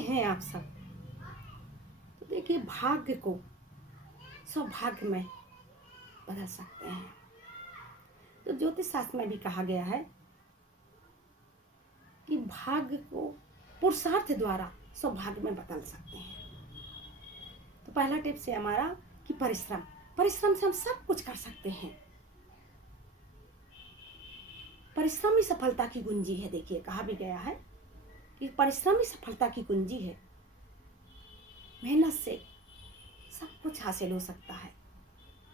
हैं आप सब, तो देखिए भाग्य को सौभाग्य में बदल सकते हैं। तो ज्योतिष शास्त्र में भी कहा गया है कि भाग्य को पुरुषार्थ द्वारा सौभाग्य में बदल सकते हैं। तो पहला टिप्स है हमारा कि परिश्रम से हम सब कुछ कर सकते हैं। परिश्रम ही सफलता की कुंजी है। देखिए कहा भी गया है कि परिश्रम ही सफलता की कुंजी है। मेहनत से सब कुछ हासिल हो सकता है।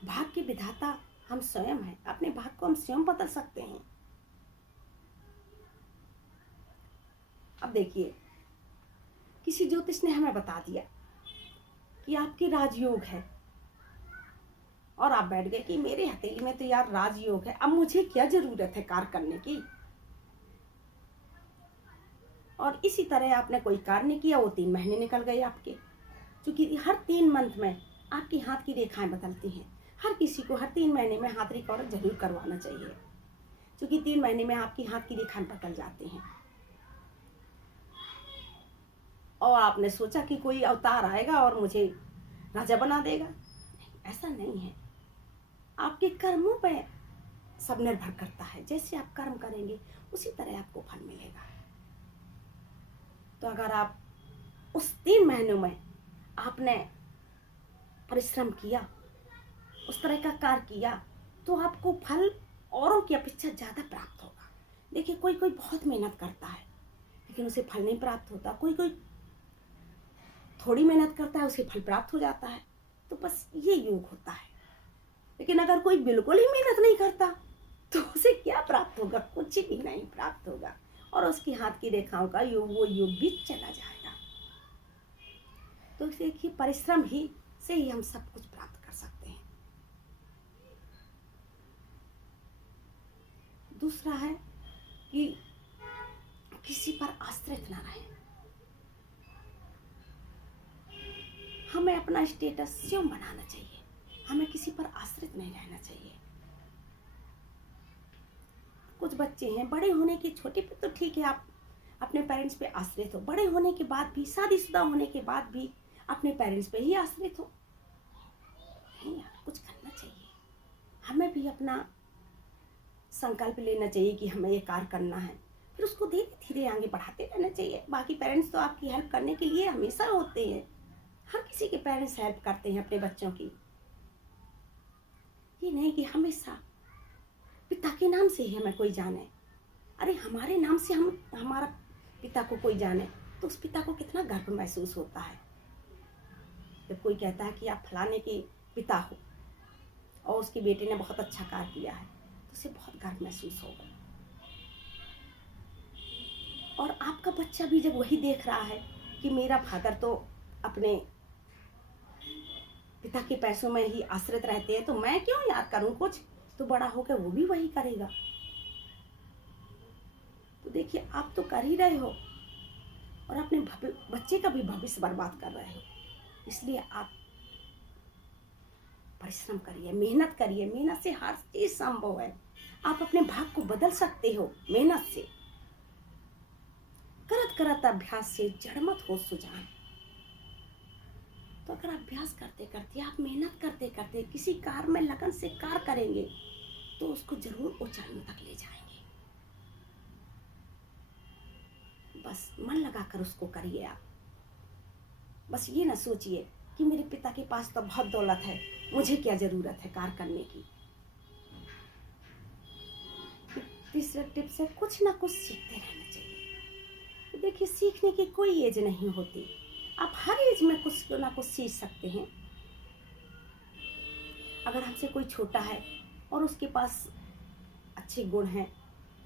भाग्य के विधाता हम स्वयं हैं। अपने भाग्य को हम स्वयं बदल सकते हैं। अब देखिए किसी ज्योतिष ने हमें बता दिया कि आपकी राजयोग है और आप बैठ गए कि मेरे हथेली में तो यार राजयोग है, अब मुझे क्या जरूरत है कार्य करने की। और इसी तरह आपने कोई कार्य नहीं किया, वो 3 महीने निकल गए आपके। क्योंकि हर 3 मंथ में आपकी हाथ की रेखाएं बदलती हैं। हर किसी को हर 3 महीने में हाथ रिकॉर्ड जरूर करवाना चाहिए, क्योंकि 3 महीने में आपकी हाथ की रेखाएं बदल जाती हैं। और आपने सोचा कि कोई अवतार आएगा और मुझे राजा बना देगा, ऐसा नहीं है। आपके कर्मों पे सब निर्भर करता है। जैसे आप कर्म करेंगे उसी तरह आपको फल मिलेगा। तो अगर आप उस 3 महीनों में आपने परिश्रम किया, उस तरह का कार्य किया, तो आपको फल औरों की अपेक्षा ज़्यादा प्राप्त होगा। देखिए कोई कोई बहुत मेहनत करता है लेकिन उसे फल नहीं प्राप्त होता। कोई कोई थोड़ी मेहनत करता है, उसे फल प्राप्त हो जाता है। तो बस ये योग होता है। लेकिन अगर कोई बिल्कुल ही मेहनत नहीं करता तो उसे क्या प्राप्त होगा? कुछ भी नहीं प्राप्त होगा और उसकी हाथ की रेखाओं का वो योग भी चला जाएगा। तो देखिए परिश्रम ही से ही हम सब कुछ प्राप्त कर सकते हैं। दूसरा है कि किसी पर आश्रित ना रहें। हमें अपना स्टेटस स्वयं बनाना चाहिए। हमें किसी पर आश्रित नहीं रहना चाहिए। कुछ बच्चे हैं बड़े होने के, छोटे पे तो ठीक है आप अपने पेरेंट्स पे आश्रित हो, बड़े होने के बाद भी, शादीशुदा होने के बाद भी अपने पेरेंट्स पे ही आश्रित हो। नहीं यार, कुछ करना चाहिए। हमें भी अपना संकल्प लेना चाहिए कि हमें ये कार्य करना है, फिर उसको धीरे धीरे आगे बढ़ाते रहना चाहिए। बाकी पेरेंट्स तो आपकी हेल्प करने के लिए हमेशा होते हैं। हर किसी के पेरेंट्स हेल्प करते हैं अपने बच्चों की। ये नहीं कि हमेशा पिता के नाम से ही हमें कोई जाने। अरे हमारे नाम से हम हमारा पिता को कोई जाने तो उस पिता को कितना गर्व महसूस होता है। जब कोई कहता है कि आप फलाने के पिता हो और उसके बेटे ने बहुत अच्छा कार्य किया है तो उसे बहुत गर्व महसूस होगा। और आपका बच्चा भी जब वही देख रहा है कि मेरा फादर तो अपने पिता के पैसों में ही आश्रित रहते हैं, तो मैं क्यों याद करूं कुछ, तो बड़ा होकर वो भी वही करेगा। तो देखिए आप तो कर ही रहे हो और अपने बच्चे का भी भविष्य बर्बाद कर रहे हो। इसलिए आप परिश्रम करिए, मेहनत करिए। मेहनत से हर चीज संभव है। आप अपने भाग्य को बदल सकते हो मेहनत से। करत करत अभ्यास से जड़ मत हो सुजान। तो अगर अभ्यास करते करते, आप मेहनत करते करते किसी कार्य में लगन से कार्य करेंगे तो उसको जरूर ऊंचाइयों तक ले जाएंगे। बस मन लगाकर उसको करिए आप। बस ये ना सोचिए कि मेरे पिता के पास तो बहुत दौलत है, मुझे क्या जरूरत है कार्य करने की। तीसरा टिप्स है कुछ ना कुछ सीखते रहना चाहिए। देखिए सीखने की कोई एज नहीं होती। आप हर एज में कुछ ना कुछ सीख सकते हैं। अगर हमसे कोई छोटा है और उसके पास अच्छे गुण हैं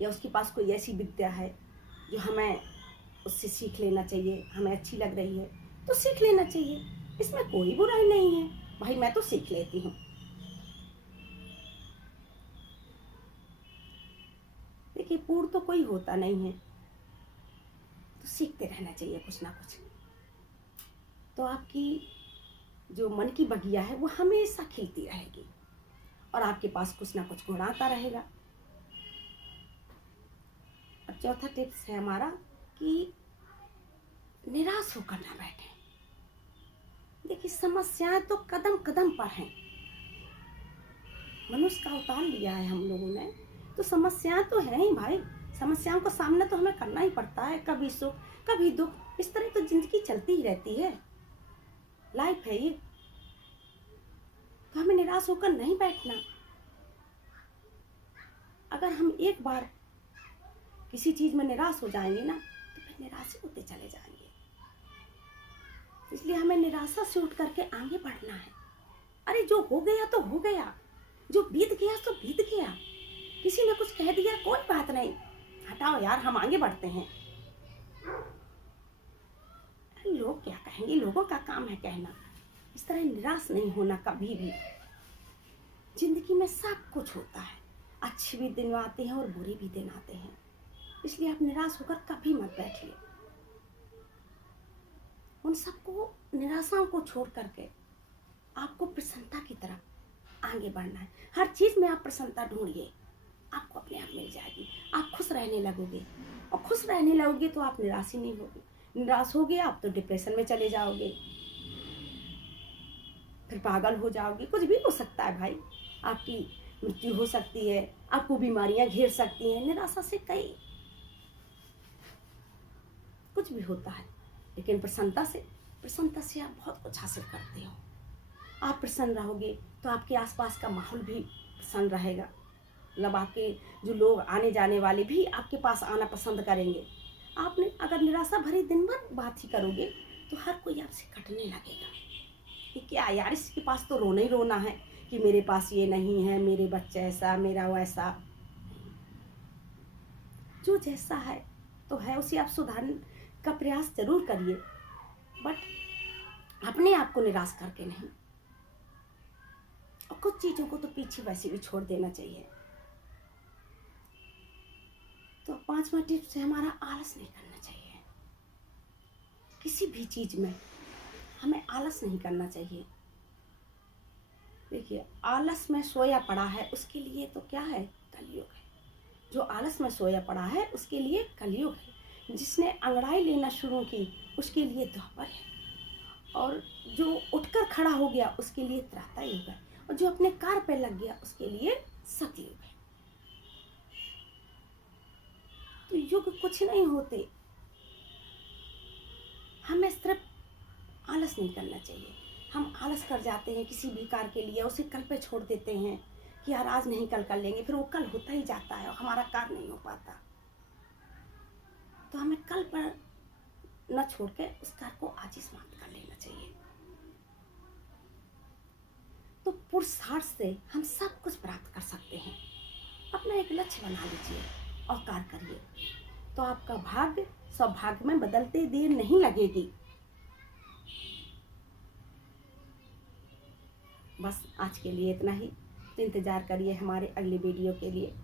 या उसके पास कोई ऐसी विद्या है जो हमें उससे सीख लेना चाहिए, हमें अच्छी लग रही है तो सीख लेना चाहिए। इसमें कोई बुराई नहीं है। भाई मैं तो सीख लेती हूँ। देखिए पूर्ण तो कोई होता नहीं है, तो सीखते रहना चाहिए कुछ ना कुछ। तो आपकी जो मन की बगिया है वो हमेशा खिलती रहेगी और आपके पास कुछ ना कुछ गुण आता रहेगा। अब चौथा टिप्स है हमारा कि निराश होकर ना बैठें। देखिए, समस्याएं तो कदम कदम पर हैं। मनुष्य का अवतार लिया है हम लोगों ने, तो समस्याएं तो हैं ही भाई। समस्याओं का सामना तो हमें करना ही पड़ता है, कभी सुख कभी दुख, इस तरह तो जिंदगी चलती ही रहती है, लाइफ है ये। तो हमें निराश होकर नहीं बैठना। अगर हम एक बार किसी चीज में निराश हो जाएंगे ना, तो फिर निराश होते चले जाएंगे। इसलिए हमें निराशा से उठ करके आगे बढ़ना है। अरे जो हो गया तो हो गया, जो बीत गया तो बीत गया। किसी ने कुछ कह दिया, कोई बात नहीं, हटाओ यार, हम आगे बढ़ते हैं। लोग क्या कहेंगे, लोगों का काम है कहना। इस तरह निराश नहीं होना कभी भी। जिंदगी में सब कुछ होता है, अच्छे भी दिन आते हैं और बुरे भी दिन आते हैं। इसलिए आप निराश होकर कभी मत बैठिए। उन सबको, निराशाओं को छोड़ करके आपको प्रसन्नता की तरफ आगे बढ़ना है। हर चीज में आप प्रसन्नता ढूंढिए, आपको अपने आप मिल जाएगी। आप खुश रहने लगोगे, और खुश रहने लगोगे तो आप निराश ही नहीं होगे। निराश हो गए आप तो डिप्रेशन में चले जाओगे, फिर पागल हो जाओगे। कुछ भी हो सकता है भाई, आपकी मृत्यु हो सकती है, आपको बीमारियां घेर सकती हैं। निराशा से कई कुछ भी होता है, लेकिन प्रसन्नता से आप बहुत कुछ हासिल करते हो। आप प्रसन्न रहोगे तो आपके आसपास का माहौल भी प्रसन्न रहेगा। मतलब आपके जो लोग आने जाने वाले भी आपके पास आना पसंद करेंगे। आपने अगर निराशा भरी दिन भर बात ही करोगे तो हर कोई आपसे कटने लगेगा कि क्या यार, इसके पास तो रोना ही रोना है कि मेरे पास ये नहीं है, मेरे बच्चे ऐसा, मेरा वैसा। जो जैसा है तो है, उसे आप सुधारने का प्रयास जरूर करिए, बट अपने आप को निराश करके नहीं। और कुछ चीज़ों को तो पीछे वैसे भी छोड़ देना चाहिए। तो 5वां टिप्स है हमारा, आलस नहीं करना चाहिए। किसी भी चीज में हमें आलस नहीं करना चाहिए। देखिए, आलस में सोया पड़ा है उसके लिए तो क्या है, कलयुग है। जो आलस में सोया पड़ा है उसके लिए कलयुग है। जिसने अंगड़ाई लेना शुरू की उसके लिए द्वापर है, और जो उठकर खड़ा हो गया उसके लिए त्रेता युग है, और जो अपने कार पे लग गया उसके लिए सतयुग है। तो युग कुछ नहीं होते। हमें सिर्फ आलस नहीं करना चाहिए। हम आलस कर जाते हैं किसी भी कार्य के लिए, उसे कल पे छोड़ देते हैं कि यार आज नहीं कल कर लेंगे, फिर वो कल होता ही जाता है और हमारा कार्य नहीं हो पाता। तो हमें कल पर न छोड़ के उस कार्य को आज ही समाप्त कर लेना चाहिए। तो पुरुषार्थ से हम सब कुछ प्राप्त कर सकते हैं। अपना एक लक्ष्य बना लीजिए और कार्य करिए, तो आपका भाग्य सौभाग्य में बदलते देर नहीं लगेगी। बस आज के लिए इतना ही। तो इंतजार करिए हमारे अगले वीडियो के लिए।